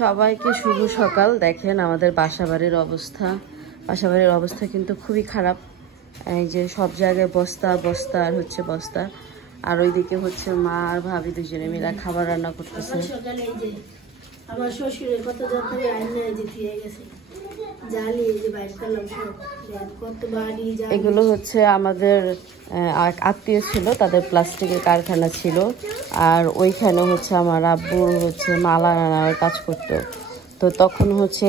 সবাইকে শুভ সকাল। দেখেন আমাদের বাসাবাড়ির অবস্থা কিন্তু খুবই খারাপ। এই যে সব জায়গায় বস্তা বস্তা আর হচ্ছে বস্তা। আর ওইদিকে হচ্ছে মা আর ভাবি দুজনে মিলে খাবার রান্না করতেছে। আমার শ্বশুরের কত যত্নে আইনা এই যে দিয়ে গেছে জালি, এই যে বাইরে করলাম কত বাড়ি। এগুলো হচ্ছে আমাদের আত্মীয় ছিল, তাদের প্লাস্টিকের কারখানা ছিল। আর ওইখানে হচ্ছে আমার আব্বুর হচ্ছে মালা আনার কাজ করতো। তো তখন হচ্ছে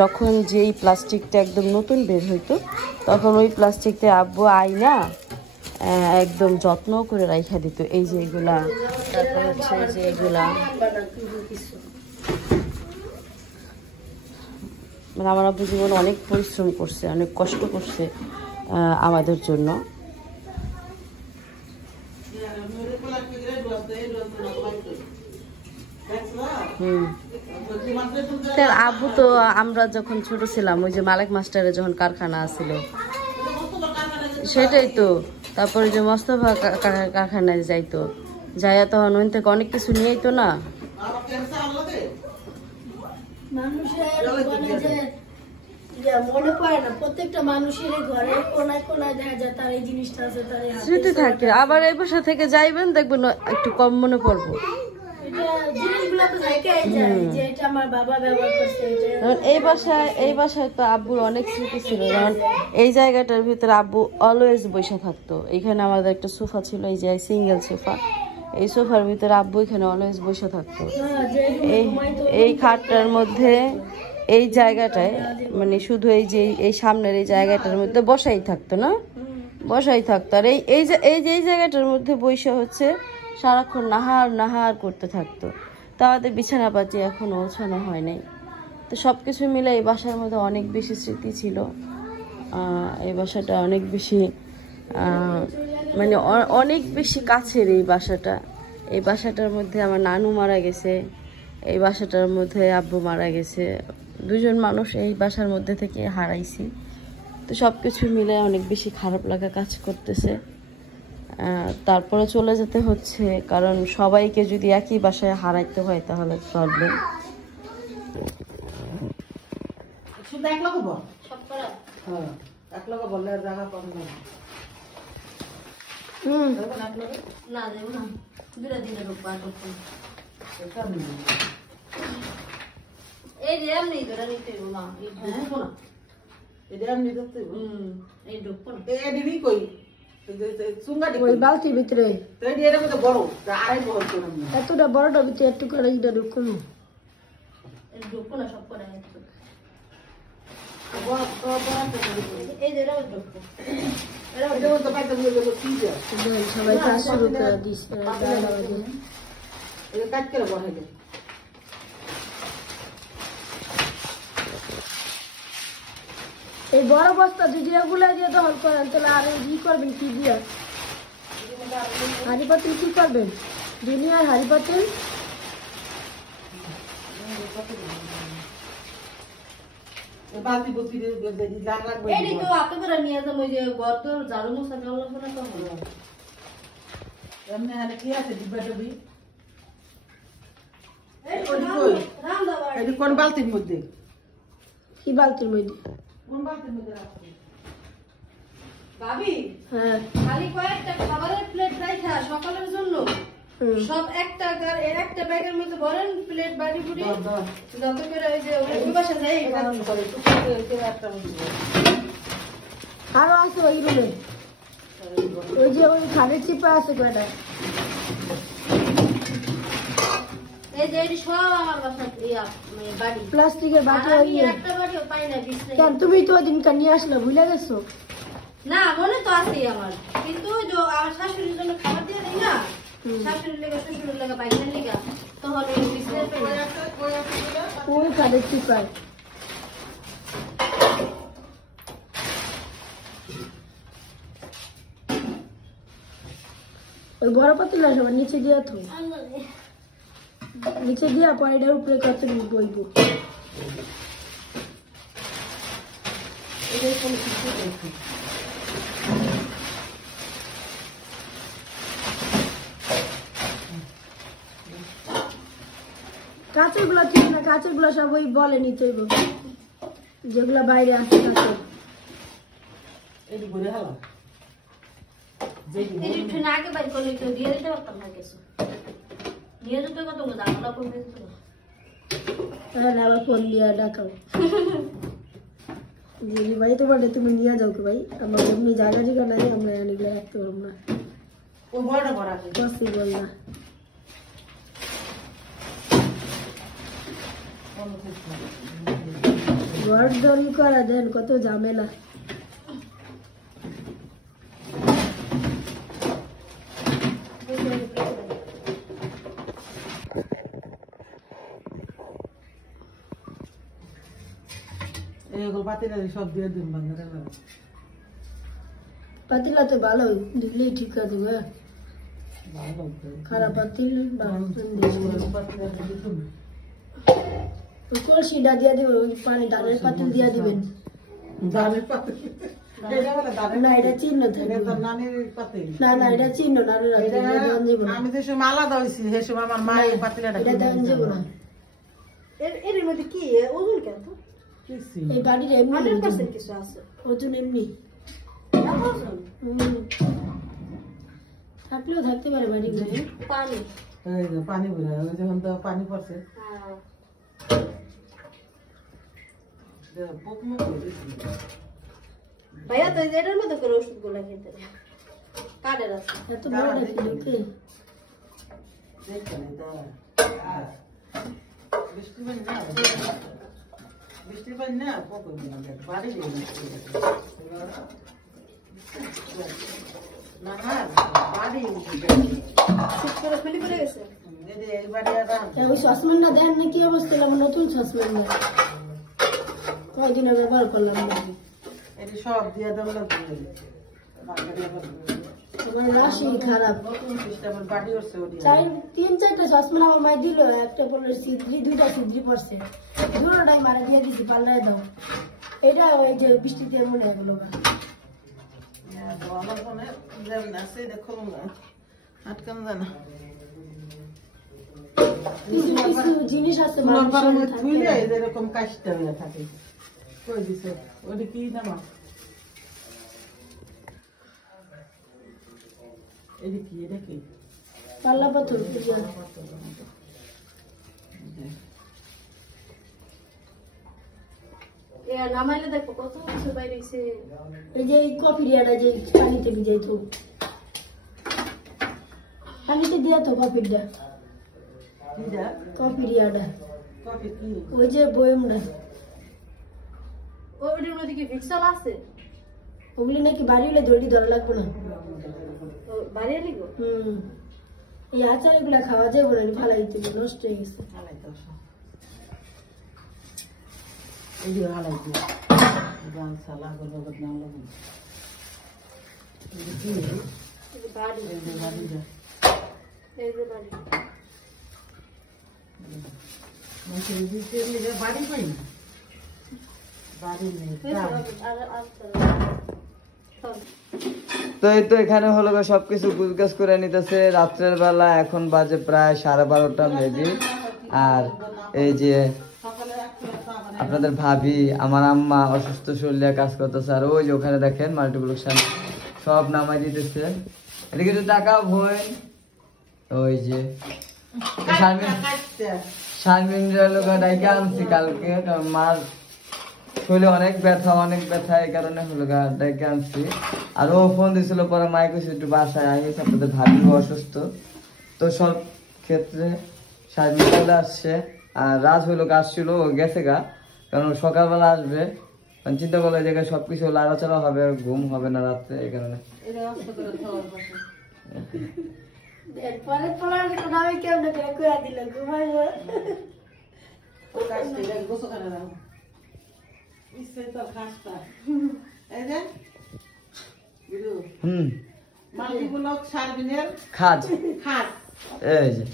যখন যেই প্লাস্টিকটা একদম নতুন বের হইতো, তখন ওই প্লাস্টিকটা আব্বু আইনা একদম যত্ন করে রাইখা দিত। এই যে এগুলা, তারপর হচ্ছে যে এগুলা মানে আমার আব্বু জীবনে অনেক পরিশ্রম করছে, অনেক কষ্ট করছে আমাদের জন্য। আব্বু তো আমরা যখন ছোট ছিলাম, ওই যে মালিক মাস্টারের যখন কারখানা আছিল, সেটাই তো। তারপরে যে মোস্তফা কারখানায় যাইতো, যাইয়া তখন ওই থেকে অনেক কিছু নিয়ে আইতো না। মনে পড়ে না, প্রত্যেকটা মানুষের ঘরে কোনায় কোনায় দেখা যায় তার এই জিনিসটা আছে, তার স্মৃতি থাকে। আবার এই বাসা থেকে যাইবেন, দেখবেন একটু কম মনে পড়বো। এই বাসায় তো আব্বুর অনেক স্মৃতি ছিল। যেমন এই জায়গাটার ভিতরে আব্বু অলওয়েজ বসে থাকতো। এখানে আমাদের একটা সোফা ছিল, এই যে সিঙ্গেল সোফা, এই সোফার ভিতরে আব্বু এখানে অলওয়েজ বসে থাকতো। এই খাটটার মধ্যে এই জায়গাটায় মানে শুধু এই যে এই সামনের এই জায়গাটার মধ্যে বসাই থাকতো না, বসাই থাকতো। আর এই জায়গাটার মধ্যে বসে হচ্ছে সারাক্ষণ নাহার করতে থাকতো। তা আমাদের বিছানা পাতি এখনো ওছানো হয় নাই। তো সব কিছু মিলে এই বাসার মধ্যে অনেক বেশি স্মৃতি ছিল। এই বাসাটা অনেক বেশি মানে অনেক বেশি কাছের এই বাসাটা। এই বাসাটার মধ্যে আমার নানু মারা গেছে, এই বাসাটার মধ্যে আব্বু মারা গেছে। দুজন মানুষ এই বাসার মধ্যে থেকে হারাইছি। তো সব কিছু মিলে অনেক বেশি খারাপ লাগা কাজ করতেছে। তারপরে চলে যেতে হচ্ছে, কারণ সবাইকে যদি একই বাসায় হারাইতে হয় তাহলে প্রবলেম। বালতির ভিতরে এতটা বড়টা ভিতরে একটু করে ঢুকুন না, সব করে সবাই কাজ শুরু করে দিচ্ছে। এই বড় বস্তা যদি এগুলা দিয়ে দখল করেন তাহলে আর ই করবেন কি দিয়ে? হাড়ি পাতিল কি করবেন? দুনিয়ার হাড়ি পাতিল কোন বালতির মধ্যে? কি বালতির মধ্যে? ভাবি, খালি কয়েকটা খাবারের প্লেট রাখা সকালের জন্য, সব একটা ব্যাগের মধ্যে ভরেন প্লেট বাড়ি পুরি, যত করে ওই যে ওই বাসা যাই আরো আছে ওই রুমে, ওই যে ওই খাদের চিপা আছে কয়টা। প্লাস্টিকের বাটি কেন? তুমি তো ওদিন নিয়ে আসলে ভুলে গেছো? না, মনে তো আছে আমার, কিন্তু আমার শাশুড়ির জন্য খাবার দিয়ে দেয় না, শাশুড়ির লেগে শ্বশুরের লেগে বাইকের লেগে, তখন ওই খাদের চিপায় ওই বড় পাতিলা সবার নিচে দিয়া তো, নিচে দিয়া পয়ডার উপরে কত বইব। কাঁচেরগুলো ঠিক না, কাঁচেরগুলো সব ওই বলে নিতে হইব, যেগুলো বাইরে আছে কাঁচের। আগে বাইর করলে কেউ দিয়ে দিতে পারতাম না কিছু, নিয়ে যেতে কত দামটা কমে যেত। তাহলে আবার ফোন দিয়ে ডাকাও যে ভাই তোমার তুমি নিয়ে যাও কে ভাই, আমার এমনি জায়গা জায়গা নাই, আমরা এগুলো রাখতে পারবো না, পসিবল না। ঘর দড়ি করা দেন কত ঝামেলা। পাতিলা তো ভালো দিলেই ঠিক আছে, খারাপ পাতিল কলসিটা দিয়ে দিবেন, ওই পানি ডালের পাতিল দিয়ে দিবেন। না এটা চিহ্ন থাকবে, না না এটা চিহ্ন না, আমি যে সময় আলাদা হয়েছি সে সময় আমার মা এই পাতিলাটা এটা দেন যাবো না। এর মধ্যে কি ওজন কেন? এই গাড়ির এমনি কিছু আছে, ওজন এমনি থাকলেও থাকতে পারে বাড়ি ঘরে। পানি পানি ভরে যখন তো পানি পড়ছে ভাইয়া, তো এটার মধ্যে করে ওষুধ গুলা খেতে কার্ডের আছে, এত বড় নাকি ঢুকে? বৃষ্টি পানি না বাড়ি ওই সসম্যানটা দেন না, কি অবস্থা? আমার নতুন সসম্যান কয়দিন আগে বার করলাম সব দিয়ে দেবো, আমার রাশি খারাপ। বাড়ি হচ্ছে 3-4টা সসম্যান আমার মাই দিল, একটা পড়লো সিদ্রি, 2টা সিদ্রি পড়ছে, দুটোটাই মারা দিয়ে দিচ্ছি, পাল্টায় দাও। এটা ওই যে বৃষ্টিতে মনে হয় এগুলো আমার ফোনে আছে, দেখো আটকান যায় না, কিছু জিনিস আছে এরকম কাজটা হয়ে থাকে। কই দিছে ওটা কি নামা? এটা কি, এটা কি পাল্লা পাথর। নামাইলে দেখো কত কিছু বাইরেছে। এই যে কফি রিয়াটা যে পানিতে ভিজাই তো, পানিতে দিয়া তো কফিটা, কফি রিয়াটা, ওই যে বয়মটা, ওইটার মধ্যে কি ভিক্সল আছে? ওগুলি নাকি বাড়ি হলে দড়ি ধরা লাগবে না, বাড়ি লিখবো। এই আচার এগুলা খাওয়া যাবে না, ফালাই দিতে নষ্ট হয়ে গেছে। বাড়ি পাই না, বাড়ি নেই। তো এই তো এখানে হলো সবকিছু গুজগাছ করে নিতেছে রাত্রের বেলা, এখন বাজে প্রায় 12:30 মেবি। আর এই যে আপনাদের ভাবি, আমার আম্মা অসুস্থ শরীরে কাজ করতেছে, আর ওই যে ওখানে দেখেন মাল্টিপ্লিকেশন সব নামাই দিতেছে। এদিকে তো টাকা ভয়, ওই যে শারমিন ডাইকে আনছি কালকে, কারণ মার শরীরে অনেক ব্যথা, এই কারণে হলো ডাইকে আনছি। আর ও ফোন দিছিল, পরে মাইক একটু বাসায় আইস, আপনাদের ভাবি অসুস্থ, তো সব ক্ষেত্রে শারমিন চলে আসছে। আর রাজ হইলো আসছিল, ও গেছে গা, কারণ সকালবেলা আসবে, চিন্তা করলে জায়গায় সবকিছু লাড়াচাড়া হবে, ঘুম হবে না রাত্রে, এই কারণে। খাজ এই যে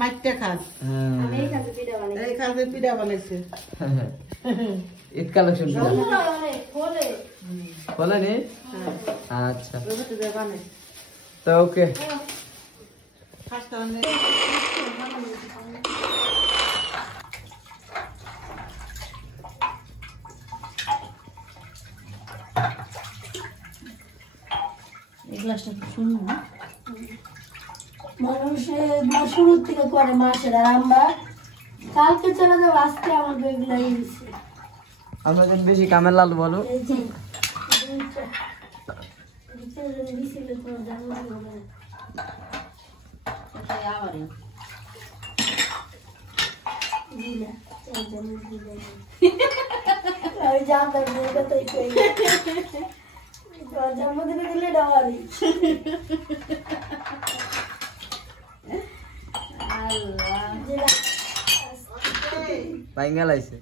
মাইটটা খাস, এই খাসে পিঠা বানাইছে। ঈদ কালেকশন বলেনি? আচ্ছা তো ওকে, কাজটা অনেক এই গ্লাসটা খুব সুন্দর না? মানুষের শুরুর থেকে করে মাসের, আর আমরা কালকে চলে যাবো, আজকে আমাদের এগুলাই দিচ্ছে। আমরা যেন বেশি কামের লালু বলো। এই যে দুইটা দিছিল তোমার জানলা হবে না। এটাই আমারই। দিলা, এই জন্য দিলা। আমি জানতাম যে এই কথাই কই। তোমার জন্মদিনে দিলে ডাওয়ারি। আল্লাহ। বাইঙ্গা লাইছে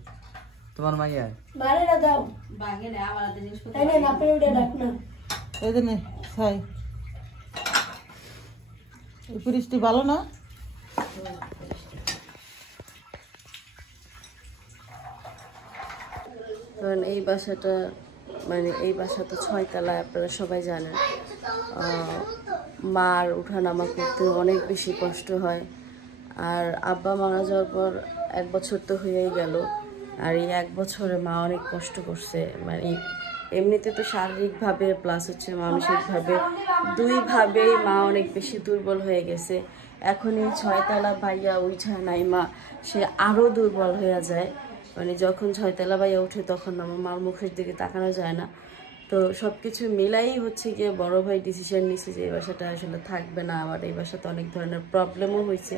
তোমার মাইয়া। বাড়িটা দাও। বাগে না আমার হাতে জিনিসপত্র। তাই না, নাপে উঠে ডাক না। এই জন্য ছাই এই পরিস্থিতি ভালো না। কারণ এই বাসাটা মানে এই বাসা তো 6 তলায়, আপনারা সবাই জানেন। মার উঠানামা করতে অনেক বেশি কষ্ট হয়। আর আব্বা মারা যাওয়ার পর 1 বছর তো হয়েই গেল। আর এই 1 বছরে মা অনেক কষ্ট করছে, মানে এমনিতে তো শারীরিকভাবে প্লাস হচ্ছে মানসিকভাবে, দুইভাবেই মা অনেক বেশি দুর্বল হয়ে গেছে। এখন এই 6 তলা ভাইয়া উঠা নাই মা, সে আরও দুর্বল হয়ে যায়। মানে যখন 6 তলা ভাইয়া উঠে তখন আমার মার মুখের দিকে তাকানো যায় না। তো সব কিছু মিলাই হচ্ছে গিয়ে বড় ভাই ডিসিশন নিছে যে এই বাসাটা আসলে থাকবে না। আবার এই বাসাতে অনেক ধরনের প্রবলেমও হয়েছে,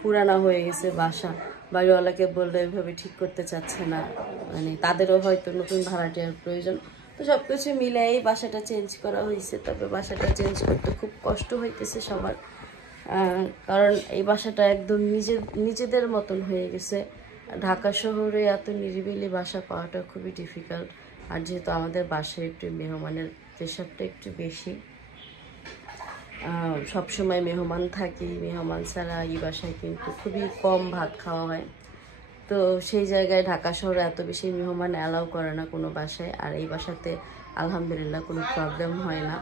পুরানা হয়ে গেছে বাসা, বাড়িওয়ালাকে বললে এভাবে ঠিক করতে চাচ্ছে না, মানে তাদেরও হয়তো নতুন ভাড়াটিয়ার প্রয়োজন। তো সব কিছু মিলাই বাসাটা চেঞ্জ করা হয়েছে। তবে বাসাটা চেঞ্জ করতে খুব কষ্ট হইতেছে সবার, কারণ এই বাসাটা একদম নিজেদের মতন হয়ে গেছে। ঢাকা শহরে এত নিরিবিলি বাসা পাওয়াটা খুবই ডিফিকাল্ট। আর যেহেতু আমাদের বাসায় একটু মেহমানের প্রেশারটা একটু বেশি, সবসময় মেহমান থাকি, মেহমান ছাড়া এই বাসায় কিন্তু খুবই কম ভাত খাওয়া হয়। তো সেই জায়গায় ঢাকা শহরে এত বেশি মেহমান অ্যালাউ করে না কোনো বাসায়। আর এই বাসাতে আলহামদুলিল্লাহ কোনো প্রবলেম হয় না।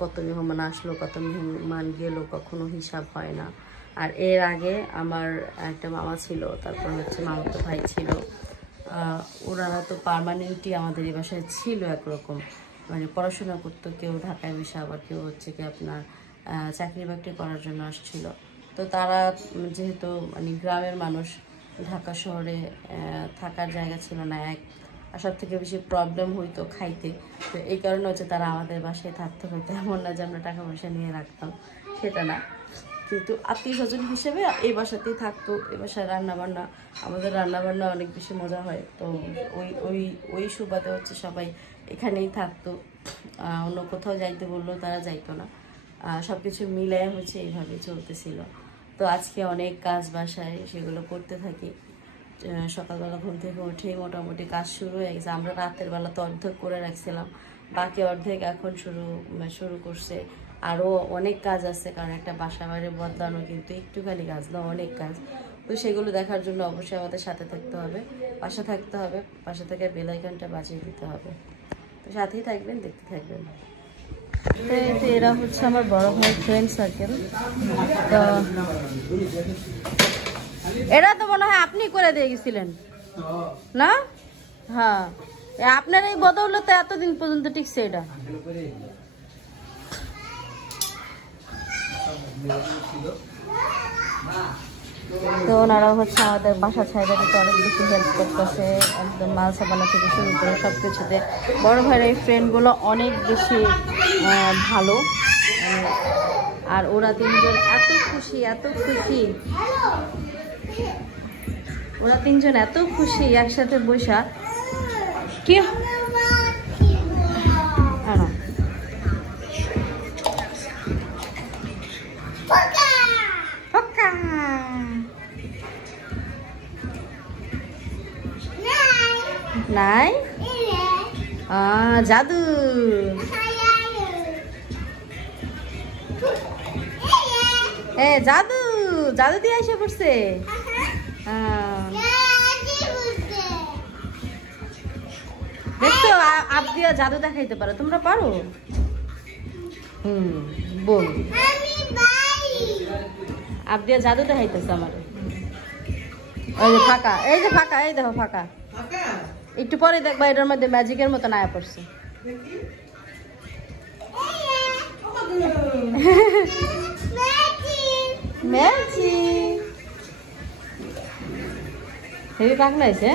কত মেহমান আসলো, কত মেহমান গেলো, কখনো হিসাব হয় না। আর এর আগে আমার একটা মামা ছিল, তারপর হচ্ছে মামাতো ভাই ছিল। ওরা তো পার্মানেন্টলি আমাদের এই বাসায় ছিল একরকম, মানে পড়াশোনা করতো, কেউ ঢাকায় বসে, আবার কেউ হচ্ছে কি আপনার চাকরি বাকরি করার জন্য আসছিল। তো তারা যেহেতু মানে গ্রামের মানুষ, ঢাকা শহরে থাকার জায়গা ছিল না এক, আর সব থেকে বেশি প্রবলেম হইতো খাইতে। তো এই কারণে হচ্ছে তারা আমাদের বাসায় থাকতে হতো। এমন না যে আমরা টাকা পয়সা নিয়ে রাখতাম, সেটা না, কিন্তু আত্মীয় স্বজন হিসেবে এই বাসাতেই থাকতো। এই বাসায় রান্নাবান্না, আমাদের রান্নাবান্না অনেক বেশি মজা হয়। তো ওই সুবাদে হচ্ছে সবাই এখানেই থাকতো, অন্য কোথাও যাইতে বললেও তারা যাইতো না। সব কিছু মিলে হচ্ছে এইভাবেই চলতেছিল। তো আজকে অনেক কাজ বাসায়, সেগুলো করতে থাকি। সকালবেলা ঘুম থেকে উঠেই মোটামুটি কাজ শুরু হয়ে গেছে। আমরা রাতের বেলা তো অর্ধেক করে রাখছিলাম, বাকি অর্ধেক এখন শুরু করছে। আরও অনেক কাজ আছে, কারণ একটা বাসা বাড়ি বদলানো কিন্তু একটুখানি কাজ না, অনেক কাজ। তো সেগুলো দেখার জন্য অবশ্যই আমাদের সাথে থাকতে হবে, পাশে থাকতে হবে, পাশে থেকে বেল আইকনটা বাজিয়ে দিতে হবে। তো সাথেই থাকবেন, দেখতে থাকবেন। তো এরা হচ্ছে আমার বড় ভাই ফ্রেন্ড সার্কেল। তো এরা তো মনে হয় আপনি করে দিয়ে গেছিলেন না? হ্যাঁ, আপনার এই বদৌলতে এতদিন পর্যন্ত টিকছে এটা। তো ওনারা হচ্ছে আমাদের বাসা ছাইড়া দিতে অনেক বেশি হেল্প করতেছে, একদম মাল সাবানা থেকে শুরু করে সব কিছুতে। বড় ভাইয়ের এই ফ্রেন্ডগুলো অনেক বেশি ভালো। আর ওরা তিনজন এত খুশি, ওরা তিনজন এত খুশি একসাথে বসা। কি নাই জাদু, জাদু জাদু দিয়ে এসে পড়ছে। দেখছো আবদিয়া জাদু দেখাইতে পারো, তোমরা পারো? বল আবদিয়া জাদু দেখাইতেছে আমার। ওই যে ফাঁকা, এই যে ফাঁকা, এই দেখো ফাঁকা। একটু পরে দেখবা এটার মধ্যে ম্যাজিকের মতো আয়া পড়ছে। ম্যাজিক হেবি পাখনা হয়েছে।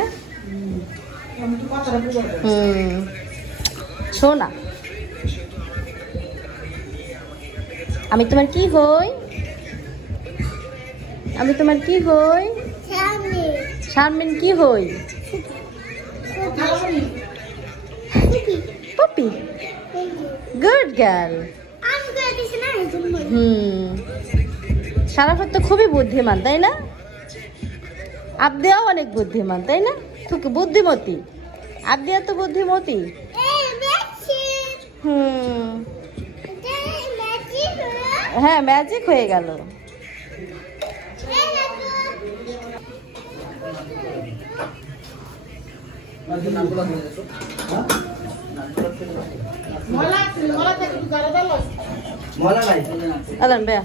শোনা, আমি তোমার কি হই? আমি তোমার কি হই? শারমিন কি হই? Poppy, good girl. সারাফত তো খুবই বুদ্ধিমান, তাই না? আবদিয়াও অনেক বুদ্ধিমান, তাই না? তুই বুদ্ধিমতী, আবদিয়া তো বুদ্ধিমতী। হ্যাঁ, ম্যাজিক হয়ে গেল। আলান বেয়া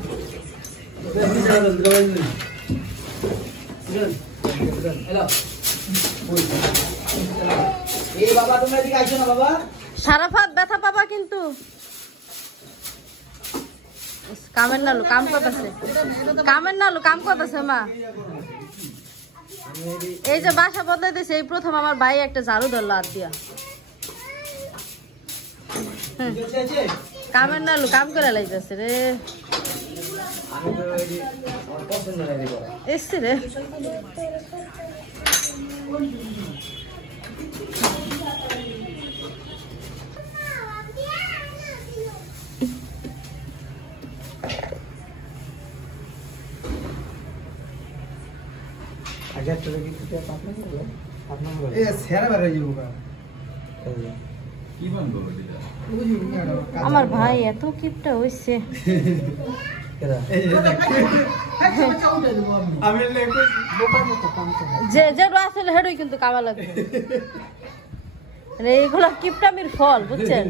সারাফাত ব্যথা পাবা কিন্তু। কামের নালু কাম করতেছে, কামের নালু কাম করতেছে মা। এই যে বাসা বদলাইতেছে, এই প্রথম আমার ভাই একটা ঝাড়ু ধরলো হাত দিয়া। কামের নালু কাম করে লাইতেছে রে। এসছে রে। আমার ভাই এত কিপটা হইছে। যে যেটা আসলে হেডই কিন্তু কামা লাগবে। এইগুলো কিপটামির ফল, বুঝছেন?